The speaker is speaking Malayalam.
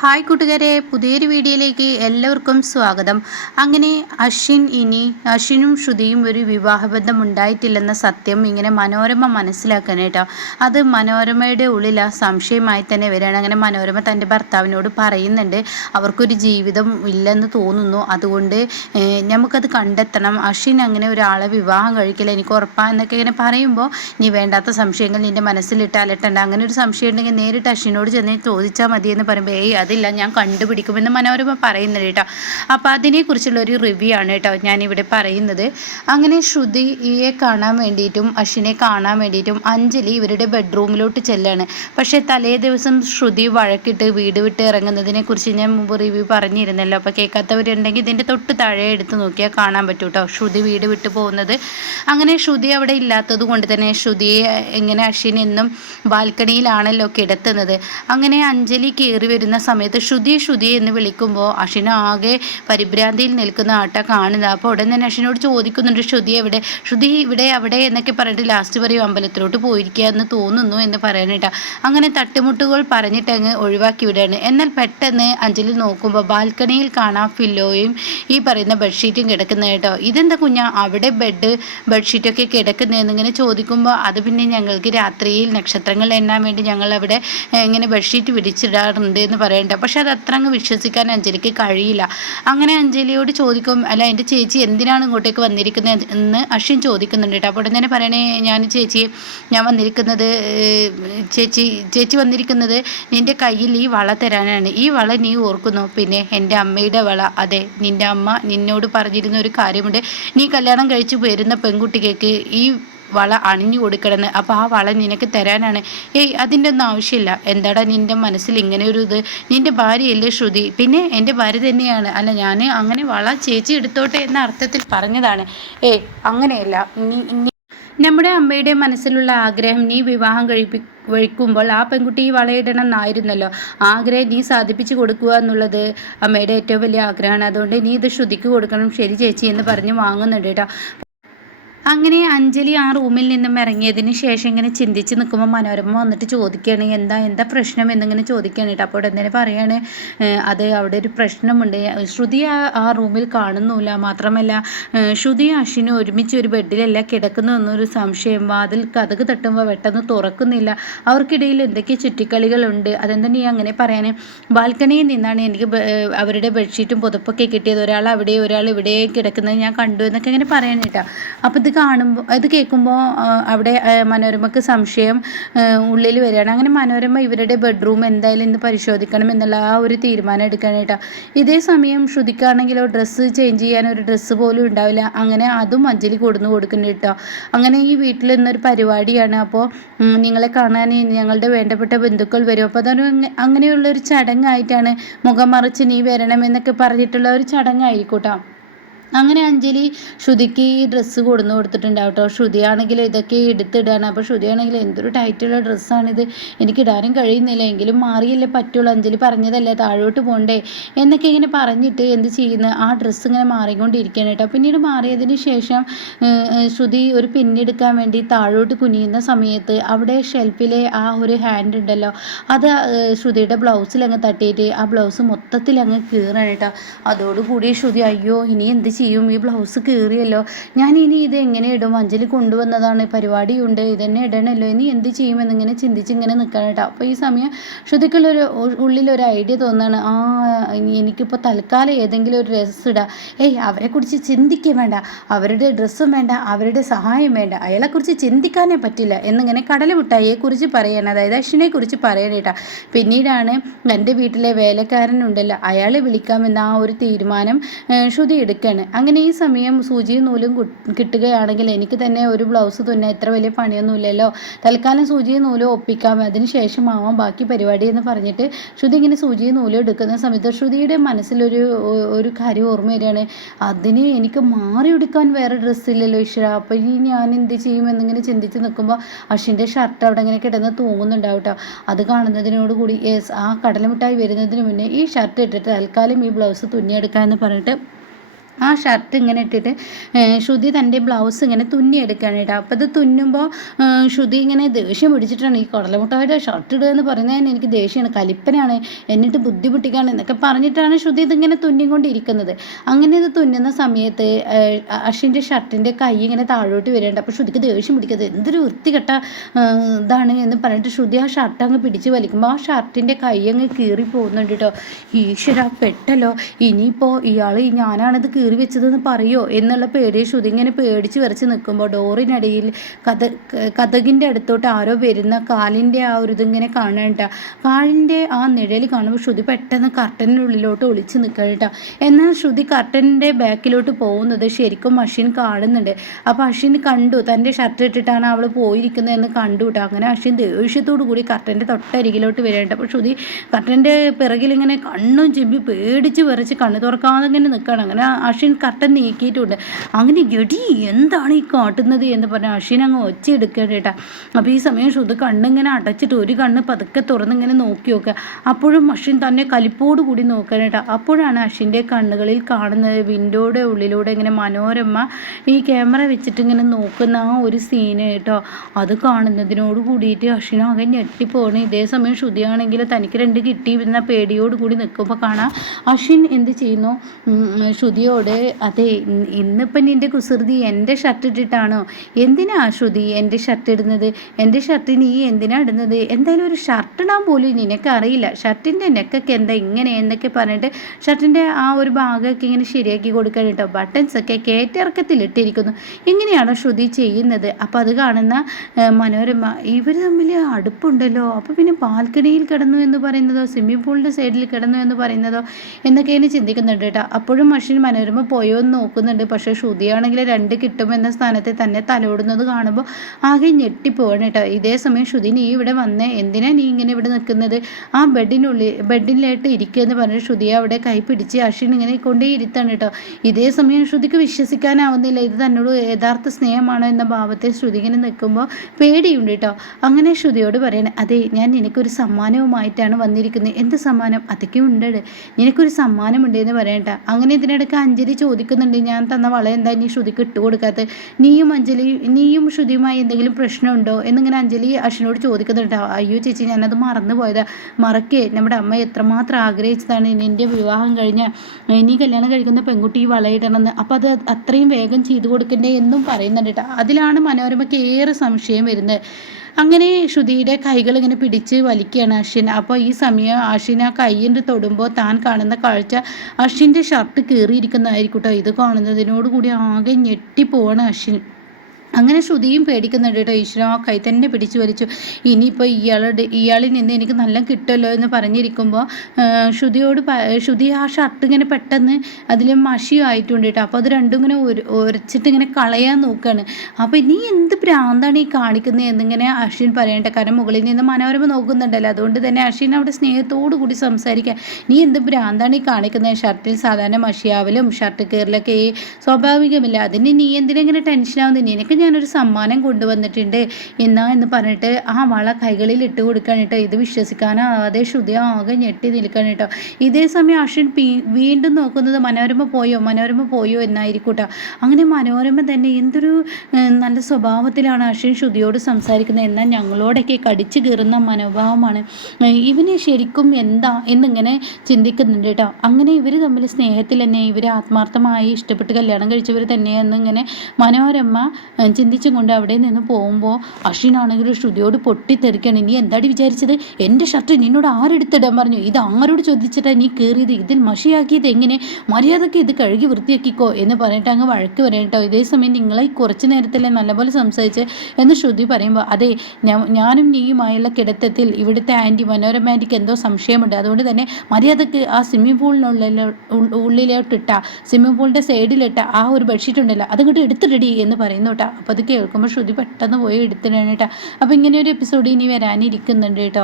ഹായ് കൂട്ടുകാരെ, പുതിയൊരു വീഡിയോയിലേക്ക് എല്ലാവർക്കും സ്വാഗതം. അങ്ങനെ അശ്വിനും ശ്രുതിയും ഒരു വിവാഹബന്ധം ഉണ്ടായിട്ടില്ലെന്ന സത്യം ഇങ്ങനെ മനോരമ മനസ്സിലാക്കാനായിട്ടോ. അത് മനോരമയുടെ ഉള്ളിൽ ആ സംശയമായി തന്നെ വരികയാണ്. അങ്ങനെ മനോരമ തൻ്റെ ഭർത്താവിനോട് പറയുന്നുണ്ട്, അവർക്കൊരു ജീവിതം ഇല്ലെന്ന് തോന്നുന്നു, അതുകൊണ്ട് നമുക്കത് കണ്ടെത്തണം. അശ്വിൻ അങ്ങനെ ഒരാളെ വിവാഹം കഴിക്കില്ല, എനിക്ക് ഉറപ്പാണ് എന്നൊക്കെ ഇങ്ങനെ പറയുമ്പോൾ, നീ വേണ്ടാത്ത സംശയങ്ങൾ നിൻ്റെ മനസ്സിലിട്ട് അലട്ടണ്ട, അങ്ങനെ ഒരു സംശയം ഉണ്ടെങ്കിൽ നേരിട്ട് അശ്വിനോട് ചെന്ന് ചോദിച്ചാൽ മതിയെന്ന് പറയുമ്പോൾ, അതില്ല, ഞാൻ കണ്ടുപിടിക്കുമെന്ന് മനോരമ പറയുന്നത് കേട്ടോ. അപ്പോൾ അതിനെക്കുറിച്ചുള്ള ഒരു റിവ്യൂ ആണ് കേട്ടോ ഞാനിവിടെ പറയുന്നത്. അങ്ങനെ ശ്രുതിയെ കാണാൻ വേണ്ടിയിട്ടും അശ്വിനെ കാണാൻ വേണ്ടിയിട്ടും അഞ്ജലി ഇവരുടെ ബെഡ്റൂമിലോട്ട് ചെല്ലാണ്. പക്ഷേ തലേ ദിവസം ശ്രുതി വഴക്കിട്ട് വീട് വിട്ട് ഇറങ്ങുന്നതിനെ കുറിച്ച് ഞാൻ മുമ്പ് റിവ്യൂ പറഞ്ഞിരുന്നല്ലോ. അപ്പോൾ കേൾക്കാത്തവരുണ്ടെങ്കിൽ ഇതിൻ്റെ തൊട്ട് താഴെ എടുത്ത് നോക്കിയാൽ കാണാൻ പറ്റും കേട്ടോ ശ്രുതി വീട് വിട്ട് പോകുന്നത്. അങ്ങനെ ശ്രുതി അവിടെ ഇല്ലാത്തത് കൊണ്ട് തന്നെ ശ്രുതിയെ ഇങ്ങനെ അശ്വിൻ എന്നും ബാൽക്കണിയിലാണല്ലോ കിടത്തുന്നത്. അങ്ങനെ അഞ്ജലി കയറി വരുന്ന സമയത്ത് ശ്രുതി എന്ന് വിളിക്കുമ്പോൾ അശ്വിൻ ആകെ പരിഭ്രാന്തിയിൽ നിൽക്കുന്ന ആട്ട കാണുന്നത്. അപ്പോൾ ഉടൻ തന്നെ അശ്വിനോട് ചോദിക്കുന്നുണ്ട്, ശ്രുതി ഇവിടെ അവിടെ എന്നൊക്കെ പറഞ്ഞിട്ട് ലാസ്റ്റ് പറയും അമ്പലത്തിലോട്ട് പോയിരിക്കുക എന്ന് തോന്നുന്നു എന്ന് പറയാനായിട്ടാ. അങ്ങനെ തട്ടുമുട്ടുകൾ പറഞ്ഞിട്ട് അങ്ങ് ഒഴിവാക്കി വിടുകയാണ്. എന്നാൽ പെട്ടെന്ന് അഞ്ജലി നോക്കുമ്പോൾ ബാൽക്കണിയിൽ കാണാം ഫില്ലോയും ഈ പറയുന്ന ബെഡ്ഷീറ്റും കിടക്കുന്നത് കേട്ടോ. ഇതെന്താ കുഞ്ഞാ അവിടെ ബെഡ്ഷീറ്റൊക്കെ കിടക്കുന്നതെന്നിങ്ങനെ ചോദിക്കുമ്പോൾ, അത് പിന്നെ ഞങ്ങൾക്ക് രാത്രിയിൽ നക്ഷത്രങ്ങൾ എണ്ണാൻ വേണ്ടി ഞങ്ങൾ അവിടെ ഇങ്ങനെ ബെഡ്ഷീറ്റ് വിരിച്ചിടാറുണ്ട് എന്ന് പറയണ്ട. പക്ഷെ അത് അത്ര അങ്ങ് വിശ്വസിക്കാൻ അഞ്ജലിക്ക് കഴിയില്ല. അങ്ങനെ അഞ്ജലിയോട് ചോദിക്കും, അല്ല എൻ്റെ ചേച്ചി എന്തിനാണ് ഇങ്ങോട്ടേക്ക് വന്നിരിക്കുന്നത് എന്ന് അശ്വിൻ ചോദിക്കുന്നുണ്ട് കേട്ടോ. അപ്പോൾ തന്നെ പറയണേ, ഞാൻ വന്നിരിക്കുന്നത് ചേച്ചി വന്നിരിക്കുന്നത് നിൻ്റെ കയ്യിൽ ഈ വള തരാനാണ്. ഈ വള നീ ഓർക്കുന്നോ? പിന്നെ എൻ്റെ അമ്മയുടെ വള. അതെ, നിൻ്റെ അമ്മ നിന്നോട് പറഞ്ഞിരുന്ന ഒരു കാര്യമുണ്ട്, നീ കല്യാണം കഴിച്ച് വരുന്ന പെൺകുട്ടിക്ക് ഈ വള അണിഞ്ഞു കൊടുക്കണമെന്ന്. അപ്പോൾ ആ വള നിനക്ക് തരാനാണ്. അതിൻ്റെ ഒന്നും ആവശ്യമില്ല. എന്താടാ നിൻ്റെ മനസ്സിൽ ഇങ്ങനെ ഒരു ഇത്? നിൻ്റെ ഭാര്യയല്ലേ ശ്രുതി? പിന്നെ എൻ്റെ ഭാര്യ തന്നെയാണ്. അല്ല, ഞാൻ അങ്ങനെ വള ചേച്ചി എടുത്തോട്ടെ എന്ന അർത്ഥത്തിൽ പറഞ്ഞതാണ്. അങ്ങനെയല്ല. നമ്മുടെ അമ്മയുടെ മനസ്സിലുള്ള ആഗ്രഹം നീ വിവാഹം കഴിക്കുമ്പോൾ ആ പെൺകുട്ടി വളയിടണം എന്നായിരുന്നല്ലോ. ആഗ്രഹം നീ സാധിപ്പിച്ചു കൊടുക്കുക എന്നുള്ളത് അമ്മയുടെ ഏറ്റവും വലിയ ആഗ്രഹമാണ്. അതുകൊണ്ട് നീ ഇത് ശ്രുതിക്ക് കൊടുക്കണം. ശരി ചേച്ചി എന്ന് പറഞ്ഞ് വാങ്ങുന്നുണ്ട് കേട്ടോ. അങ്ങനെ അഞ്ജലി ആ റൂമിൽ നിന്നും ഇറങ്ങിയതിന് ശേഷം ഇങ്ങനെ ചിന്തിച്ച് നിൽക്കുമ്പോൾ മനോരമ വന്നിട്ട് ചോദിക്കുകയാണ്, എന്താ പ്രശ്നം എന്നിങ്ങനെ ചോദിക്കുകയാണ് കേട്ടോ. അപ്പോൾ ഉടനെ പറയാണ്, അത് അവിടെ ഒരു പ്രശ്നമുണ്ട്. ശ്രുതി ആ റൂമിൽ കാണുന്നില്ല, മാത്രമല്ല ശ്രുതിയും അശ്വിനും ഒരുമിച്ച് ഒരു ബെഡിലല്ല കിടക്കുന്നു എന്നൊരു സംശയം. വാതിൽ കതക് തട്ടുമ്പോൾ പെട്ടെന്ന് തുറക്കുന്നില്ല. അവർക്കിടയിൽ എന്തൊക്കെ ചുറ്റിക്കളികളുണ്ട്. അതെന്താ നീ അങ്ങനെ പറയാൻ? ബാൽക്കണിയിൽ നിന്നാണ് എനിക്ക് അവരുടെ ബെഡ്ഷീറ്റും പുതപ്പൊക്കെ കിട്ടിയത്. ഒരാൾ അവിടെ ഒരാൾ ഇവിടെ കിടക്കുന്നത് ഞാൻ കണ്ടു എന്നൊക്കെ ഇങ്ങനെ പറയാൻ കേട്ടോ. അപ്പോൾ ഇത് കേൾക്കുമ്പോൾ അവിടെ മനോരമയ്ക്ക് സംശയം ഉള്ളിൽ വരികയാണ്. അങ്ങനെ മനോരമ ഇവരുടെ ബെഡ്റൂം എന്തായാലും ഇന്ന് പരിശോധിക്കണം എന്നുള്ള ആ ഒരു തീരുമാനം എടുക്കാനായിട്ടാണ്. ഇതേ സമയം ശ്രുതിക്കാണെങ്കിലോ ഡ്രസ്സ് ചേഞ്ച് ചെയ്യാൻ ഒരു ഡ്രസ്സ് പോലും ഉണ്ടാവില്ല. അങ്ങനെ അതും അഞ്ജലി കൊടുക്കുന്നുണ്ട് കേട്ടോ. അങ്ങനെ ഈ വീട്ടിൽ നിന്നൊരു പരിപാടിയാണ്. അപ്പോൾ നിങ്ങളെ കാണാൻ ഞങ്ങളുടെ വേണ്ടപ്പെട്ട ബന്ധുക്കൾ വരും. അപ്പോൾ അതൊരു അങ്ങനെയുള്ളൊരു ചടങ്ങായിട്ടാണ്, മുഖം മറിച്ച് നീ വരണം എന്നൊക്കെ പറഞ്ഞിട്ടുള്ള ഒരു ചടങ്ങായിരിക്കും കേട്ടോ. അങ്ങനെ അഞ്ജലി ശ്രുതിക്ക് ഈ ഡ്രസ്സ് കൊടുത്തിട്ടുണ്ടാവും കേട്ടോ. ശ്രുതിയാണെങ്കിൽ ഇതൊക്കെ എടുത്തിടാണ്. അപ്പോൾ ശ്രുതിയാണെങ്കിൽ എന്തൊരു ടൈറ്റുള്ള ഡ്രസ്സാണിത്, എനിക്ക് ഇടാനും കഴിയുന്നില്ല, എങ്കിലും മാറിയല്ലേ പറ്റുള്ളൂ, അഞ്ജലി പറഞ്ഞതല്ലേ താഴോട്ട് പോകണ്ടേ എന്നൊക്കെ ഇങ്ങനെ പറഞ്ഞിട്ട് എന്ത് ചെയ്യുന്നു, ആ ഡ്രസ്സ് ഇങ്ങനെ മാറിക്കൊണ്ടിരിക്കുകയാണ് കേട്ടോ. പിന്നീട് മാറിയതിന് ശേഷം ശ്രുതി ഒരു പിന്നെടുക്കാൻ വേണ്ടി താഴോട്ട് കുനിയുന്ന സമയത്ത് അവിടെ ഷെൽഫിലെ ആ ഒരു ഹാൻഡ് ഉണ്ടല്ലോ, അത് ശ്രുതിയുടെ ബ്ലൗസിൽ അങ്ങ് തട്ടിയിട്ട് ആ ബ്ലൗസ് മൊത്തത്തിൽ അങ്ങ് കീറാണ് കേട്ടോ. അതോടുകൂടി ശ്രുതി, അയ്യോ ഇനി എന്ത് ചെയ്യും, ഈ ബ്ലൗസ് കീറിയല്ലോ, ഞാൻ ഇനി ഇത് എങ്ങനെ ഇടും, അഞ്ജലി കൊണ്ടുവന്നതാണ്, പരിപാടിയുണ്ട്, ഇതന്നെ ഇടണമല്ലോ, ഇനി എന്ത് ചെയ്യുമെന്നിങ്ങനെ ചിന്തിച്ചിങ്ങനെ നിൽക്കണം കേട്ടോ. അപ്പോൾ ഈ സമയം ശ്രുതിക്കുള്ളൊരു ഉള്ളിലൊരു ഐഡിയ തോന്നാണ്, എനിക്കിപ്പോൾ തൽക്കാലം ഏതെങ്കിലും ഒരു ഡ്രസ്സ് ഇടാം. അവരെക്കുറിച്ച് ചിന്തിക്കുക വേണ്ട, അവരുടെ ഡ്രസ്സും വേണ്ട, അവരുടെ സഹായം വേണ്ട, അയാളെക്കുറിച്ച് ചിന്തിക്കാനേ പറ്റില്ല എന്നിങ്ങനെ കടലമുട്ടായിയെക്കുറിച്ച് പറയണം, അതായത് അശ്വിനെക്കുറിച്ച് പറയണേട്ടാ. പിന്നീടാണ് എൻ്റെ വീട്ടിലെ വേലക്കാരനുണ്ടല്ലോ അയാളെ വിളിക്കാമെന്ന ആ ഒരു തീരുമാനം ശ്രുതി എടുക്കുകയാണ്. അങ്ങനെ ഈ സമയം സൂചിയും നൂലും കിട്ടുകയാണെങ്കിൽ എനിക്ക് തന്നെ ഒരു ബ്ലൗസ് തുന്നാൻ ഇത്ര വലിയ പണിയൊന്നുമില്ലല്ലോ, തൽക്കാലം സൂചിയും നൂലും ഒപ്പിക്കാം, അതിന് ശേഷം ആവാം ബാക്കി പരിപാടി എന്ന് പറഞ്ഞിട്ട് ശ്രുതി ഇങ്ങനെ സൂചിയും നൂലും എടുക്കുന്ന സമയത്ത് ശ്രുതിയുടെ മനസ്സിലൊരു കാര്യം ഓർമ്മ വരികയാണ്, അതിന് എനിക്ക് മാറി എടുക്കാൻ വേറെ ഡ്രസ്സില്ലല്ലോ ഈശ്വര, അപ്പോൾ ഇനി ഞാൻ എന്ത് ചെയ്യുമെന്നിങ്ങനെ ചിന്തിച്ച് നിൽക്കുമ്പോൾ അശ്വിൻ്റെ ഷർട്ട് അവിടെ ഇങ്ങനെ കിടന്ന് തൂങ്ങുന്നുണ്ടാവും കേട്ടോ. അത് കാണുന്നതിനോടുകൂടി ആ കടലമിഠായി വരുന്നതിന് മുന്നേ ഈ ഷർട്ട് ഇട്ടിട്ട് തൽക്കാലം ഈ ബ്ലൗസ് തുന്നിയെടുക്കാമെന്ന് പറഞ്ഞിട്ട് ആ ഷർട്ട് ഇങ്ങനെ ഇട്ടിട്ട് ശ്രുതി തൻ്റെ ബ്ലൗസ് ഇങ്ങനെ തുന്നിയെടുക്കുകയാണ് കേട്ടോ. അപ്പോൾ അത് തുന്നുമ്പോൾ ശ്രുതി ഇങ്ങനെ ദേഷ്യം പിടിച്ചിട്ടാണ് ഈ കടലമുട്ടായിട്ട് ഷർട്ട് ഇടുക എന്ന് പറയുന്നതിന് എനിക്ക് ദേഷ്യമാണ്, കലിപ്പനാണ്, എന്നിട്ട് ബുദ്ധിമുട്ടിക്കാണ് എന്നൊക്കെ പറഞ്ഞിട്ടാണ് ശ്രുതി ഇതിങ്ങനെ തുന്നിക്കൊണ്ടിരിക്കുന്നത്. അങ്ങനെ ഇത് തുന്നുന്ന സമയത്ത് അശ്വിൻ്റെ ഷർട്ടിൻ്റെ കൈ ഇങ്ങനെ താഴോട്ട് വരേണ്ട. അപ്പോൾ ശ്രുതിക്ക് ദേഷ്യം പിടിക്കുന്നത് എന്തൊരു വൃത്തികെട്ട ഇതാണ് എന്ന് പറഞ്ഞിട്ട് ശ്രുതി ആ ഷർട്ട് അങ്ങ് പിടിച്ച് വലിക്കുമ്പോൾ ആ ഷർട്ടിൻ്റെ കൈ അങ്ങ് കീറി പോകുന്നുണ്ട് കേട്ടോ. ഈശ്വര പെട്ടല്ലോ, ഇനിയിപ്പോൾ ഇയാൾ ഞാനാണിത് കീറി വെച്ചതെന്ന് പറയുമോ എന്നുള്ള പേടി ശ്രുതി ഇങ്ങനെ പേടിച്ച് വരച്ച് നിൽക്കുമ്പോൾ ഡോറിനടിയിൽ കഥകിൻ്റെ അടുത്തോട്ട് ആരോ വരുന്ന കാലിൻ്റെ ആ ഒരു ഇതിങ്ങനെ കാണണ്ട. കാലിൻ്റെ ആ നിഴൽ കാണുമ്പോൾ ശ്രുതി പെട്ടെന്ന് കർട്ടനുള്ളിലോട്ട് ഒളിച്ച് നിൽക്കണ്ട. എന്നാൽ ശ്രുതി കർട്ടൻ്റെ ബാക്കിലോട്ട് പോകുന്നത് ശരിക്കും അശ്വിൻ കാണുന്നുണ്ട്. അപ്പോൾ അശ്വിൻ കണ്ടു തൻ്റെ ഷർട്ട് ഇട്ടിട്ടാണ് അവൾ പോയിരിക്കുന്നതെന്ന് കണ്ടു കേട്ടോ. അങ്ങനെ അശ്വിൻ ദേഷ്യത്തോടു കൂടി കർട്ടൻ്റെ തൊട്ടരികിലോട്ട് വരേണ്ട. അപ്പോൾ ശ്രുതി കർട്ടൻ്റെ പിറകിലിങ്ങനെ കണ്ണും ചിമ്പി പേടിച്ച് വിറച്ച് കണ്ണ് തുറക്കാതെ ഇങ്ങനെ നിൽക്കുകയാണ്. അങ്ങനെ അശ്വിൻ കർട്ടൻ നീക്കിയിട്ടുണ്ട്. അങ്ങനെ എടി എന്താണ് ഈ കാട്ടുന്നത് എന്ന് പറഞ്ഞാൽ അശ്വിൻ അങ്ങ് ഒച്ചയെടുക്കുകയാണ് കേട്ടോ. അപ്പോൾ ഈ സമയം ശ്രുതി കണ്ണിങ്ങനെ അടച്ചിട്ട് ഒരു കണ്ണ് പതുക്കെ തുറന്നിങ്ങനെ നോക്കി നോക്കുക. അപ്പോഴും അശ്വിൻ തന്നെ കലിപ്പോട് കൂടി നോക്കാൻ കേട്ടോ. അപ്പോഴാണ് അശ്വിൻ്റെ കണ്ണുകളിൽ കാണുന്നത് വിൻഡോയുടെ ഉള്ളിലൂടെ ഇങ്ങനെ മനോരമ ഈ ക്യാമറ വെച്ചിട്ട് ഇങ്ങനെ നോക്കുന്ന ആ ഒരു സീന് കേട്ടോ. അത് കാണുന്നതിനോട് കൂടിയിട്ട് അശ്വിൻ ആകെ ഞെട്ടിപ്പോണ്. ഇതേ സമയം ശ്രുതിയാണെങ്കിൽ തനിക്ക് രണ്ട് കിട്ടി എന്ന പേടിയോട് കൂടി നിൽക്കുമ്പോൾ കാണാം അശ്വിൻ എന്ത് ചെയ്യുന്നു, ശ്രുതിയോട് അതെ ഇന്നിപ്പം നിൻ്റെ കുസൃതി എൻ്റെ ഷർട്ട് ഇട്ടിട്ടാണോ, എന്തിനാ ശ്രുതി എൻ്റെ ഷർട്ട് ഇടുന്നത്, എൻ്റെ ഷർട്ട് നീ എന്തിനാ ഇടുന്നത്, എന്തായാലും ഒരു ഷർട്ട് ഇടാൻ പോലും നിനക്കറിയില്ല, ഷർട്ടിൻ്റെ നെക്കൊക്കെ എന്താ ഇങ്ങനെ എന്നൊക്കെ പറഞ്ഞിട്ട് ഷർട്ടിൻ്റെ ആ ഒരു ഭാഗമൊക്കെ ഇങ്ങനെ ശരിയാക്കി കൊടുക്കാൻ കേട്ടോ. ബട്ടൺസൊക്കെ കയറ്റിറക്കത്തിലിട്ടിരിക്കുന്നു. ഇങ്ങനെയാണോ ശ്രുതി ചെയ്യുന്നത്? അപ്പോൾ അത് കാണുന്ന മനോരമ ഇവർ തമ്മിൽ അടുപ്പുണ്ടല്ലോ, അപ്പോൾ പിന്നെ ബാൽക്കണിയിൽ കിടന്നു എന്ന് പറയുന്നതോ സ്വിമ്മിംഗ് പൂളിൻ്റെ സൈഡിൽ കിടന്നു എന്ന് പറയുന്നതോ എന്നൊക്കെയാണ് ചിന്തിക്കുന്നുണ്ട് കേട്ടോ. അപ്പോഴും അശ്വിൻ മനോരമ പോയോ എന്ന് നോക്കുന്നുണ്ട്. പക്ഷേ ശ്രുതിയാണെങ്കിൽ രണ്ട് കിട്ടുമെന്ന സ്ഥാനത്ത് തന്നെ തലോടുന്നത് കാണുമ്പോൾ ആകെ ഞെട്ടിപ്പോവാണ് കേട്ടോ. ഇതേ സമയം ശ്രുതി നീ ഇവിടെ വന്നേ, എന്തിനാ നീ ഇങ്ങനെ ഇവിടെ നിൽക്കുന്നത്, ആ ബെഡിലായിട്ട് ഇരിക്കുക എന്ന് പറഞ്ഞ് ശ്രുതിയെ അവിടെ കൈ പിടിച്ച് അശ്വിൻ ഇങ്ങനെ കൊണ്ടേ ഇരുത്താണ് കേട്ടോ. ഇതേ സമയം ശ്രുതിക്ക് വിശ്വസിക്കാനാവുന്നില്ല ഇത് തന്നോട് യഥാർത്ഥ സ്നേഹമാണോ എന്ന ഭാവത്തിൽ ശ്രുതി ഇങ്ങനെ നിൽക്കുമ്പോൾ പേടിയുണ്ട് കേട്ടോ. അങ്ങനെ ശ്രുതിയോട് പറയണേ, അതെ ഞാൻ നിനക്കൊരു സമ്മാനവുമായിട്ടാണ് വന്നിരിക്കുന്നത്. എന്ത് സമ്മാനം? അതൊക്കെ ഉണ്ട്, നിനക്കൊരു സമ്മാനമുണ്ട് എന്ന് പറയണ്ട. അങ്ങനെ ഇതിനിടയ്ക്ക് അഞ്ജലി ചോദിക്കുന്നുണ്ട്, ഞാൻ തന്ന വള എന്താ നീ ശ്രുതിക്ക് ഇട്ട് കൊടുക്കാത്തത്, നീയും ശ്രുതിയുമായി എന്തെങ്കിലും പ്രശ്നമുണ്ടോ എന്നിങ്ങനെ അഞ്ജലി അശ്വിനോട് ചോദിക്കുന്നുണ്ട്. അയ്യോ ചേച്ചി ഞാനത് മറന്നു പോയതാ, മറക്കേ, നമ്മുടെ അമ്മ എത്രമാത്രം ആഗ്രഹിച്ചതാണ് നിൻ്റെ വിവാഹം കഴിഞ്ഞ നീ കല്യാണം കഴിക്കുന്ന പെൺകുട്ടി ഈ വളയിടണമെന്ന്, അപ്പോൾ അത് അത്രയും വേഗം ചെയ്തു കൊടുക്കണ്ടേ എന്നും പറയുന്നുണ്ട് കേട്ടോ. അതിലാണ് മനോരമയ്ക്ക് ഏറെ സംശയം വരുന്നത്. അങ്ങനെ ശ്രുതിയുടെ കൈകൾ ഇങ്ങനെ പിടിച്ച് വലിക്കുകയാണ് അശ്വിൻ. അപ്പോൾ ഈ സമയം അശ്വിൻ ആ കൈയിൻ്റെ തൊടുമ്പോൾ താൻ കാണുന്ന കാഴ്ച അശ്വിൻ്റെ ഷർട്ട് കീറിയിരിക്കുന്നതായിരിക്കും കേട്ടോ. ഇത് കാണുന്നതിനോട് കൂടി ആകെ ഞെട്ടിപ്പോവാണ് അശ്വിൻ. അങ്ങനെ ശ്രുതിയും പേടിക്കുന്നുണ്ട് കേട്ടോ. ഈശ്വരൻ ആ കൈ തന്നെ പിടിച്ചു വലിച്ചു. ഇനിയിപ്പോൾ ഇയാളിൽ നിന്ന് എനിക്ക് നല്ല കിട്ടുമല്ലോ എന്ന് പറഞ്ഞിരിക്കുമ്പോൾ ശ്രുതി ആ ഷർട്ട് ഇങ്ങനെ പെട്ടെന്ന് അതിൽ മഷിയായിട്ടുണ്ട് കേട്ടോ. അപ്പോൾ അത് രണ്ടും ഇങ്ങനെ ഉരച്ചിട്ട് ഇങ്ങനെ കളയാൻ നോക്കുകയാണ്. അപ്പോൾ നീ എന്ത് ഭ്രാന്താണ് ഈ കാണിക്കുന്നത് എന്നിങ്ങനെ അശ്വിൻ പറയട്ടെ. കാരണം മുകളിൽ നിന്ന് മനോരമ നോക്കുന്നുണ്ടല്ലോ, അതുകൊണ്ട് തന്നെ അശ്വിൻ അവിടെ സ്നേഹത്തോടു കൂടി സംസാരിക്കാൻ, നീ എന്ത് ഭ്രാന്താണ് ഈ കാണിക്കുന്നത്, ഷർട്ടിൽ സാധാരണ മഷിയാവലും ഷർട്ട് കയറലൊക്കെ സ്വാഭാവികമില്ല, അതിന് നീ എന്തിനെങ്ങനെ ടെൻഷനാവുന്നത്, നിനക്ക് ഞാനൊരു സമ്മാനം കൊണ്ടുവന്നിട്ടുണ്ട് എന്ന് പറഞ്ഞിട്ട് ആ വള കൈകളിൽ ഇട്ട് കൊടുക്കാൻ കേട്ടോ. ഇത് വിശ്വസിക്കാനാവാതെ ശ്രുതി ആകെ ഞെട്ടി നിൽക്കാൻ കേട്ടോ. ഇതേ സമയം അശ്വിൻ വീണ്ടും നോക്കുന്നത് മനോരമ പോയോ എന്നായിരിക്കും കേട്ടോ. അങ്ങനെ മനോരമ തന്നെ എന്തൊരു നല്ല സ്വഭാവത്തിലാണ് അശ്വിൻ ശ്രുതിയോട് സംസാരിക്കുന്നത്, എന്നാൽ ഞങ്ങളോടൊക്കെ കടിച്ചു കീറുന്ന മനോഭാവമാണ്, ഇവന് ശരിക്കും എന്താ എന്നിങ്ങനെ ചിന്തിക്കുന്നുണ്ട് കേട്ടോ. അങ്ങനെ ഇവർ തമ്മിൽ സ്നേഹത്തിൽ തന്നെ ഇവർ ആത്മാർത്ഥമായി ഇഷ്ടപ്പെട്ട് കല്യാണം കഴിച്ചവർ തന്നെയെന്നിങ്ങനെ മനോരമ ചിന്തിച്ചും കൊണ്ട് അവിടെ നിന്ന് പോകുമ്പോൾ അശ്വിനാണെങ്കിൽ ശ്രുതിയോട് പൊട്ടിത്തെറിക്കണം. നീ എന്താടി വിചാരിച്ചത്, എൻ്റെ ഷർട്ട് നിന്നോട് ആരെടുത്തിടാൻ പറഞ്ഞു, ഇത് ആരോട് ചോദിച്ചിട്ടാണ് നീ കയറിയത്, ഇതിൽ മഷിയാക്കിയത് എങ്ങനെ, മര്യാദയ്ക്ക് ഇത് കഴുകി വൃത്തിയാക്കിക്കോ എന്ന് പറഞ്ഞിട്ട് അങ്ങ് വഴക്ക് പറയാം കേട്ടോ. ഇതേ സമയം നിങ്ങളെ കുറച്ച് നേരത്തിലെ നല്ലപോലെ സംസാരിച്ച് എന്ന് ശ്രുതി പറയുമ്പോൾ, അതെ ഞാനും നീയുമായുള്ള കിടത്തത്തിൽ ഇവിടുത്തെ മനോരമ ആൻറ്റിക്ക് എന്തോ സംശയമുണ്ട്, അതുകൊണ്ട് തന്നെ മര്യാദയ്ക്ക് ആ സ്വിമ്മിംഗ് ഉള്ളിലോട്ടിട്ട സ്വിമ്മിംഗ് പൂളിൻ്റെ സൈഡിലിട്ട ആ ഒരു ബെഡ്ഷീറ്റ് ഉണ്ടല്ലോ അതങ്ങോട്ട് എടുത്തിടടി എന്ന് പറയുന്നു കേട്ടോ. അപ്പോൾ അത് കേൾക്കുമ്പോൾ ശ്രുതി പെട്ടെന്ന് പോയി എടുത്തിടാണ് കേട്ടോ. അപ്പോൾ ഇങ്ങനെ ഒരു എപ്പിസോഡ് ഇനി വരാനിരിക്കുന്നുണ്ട് കേട്ടോ.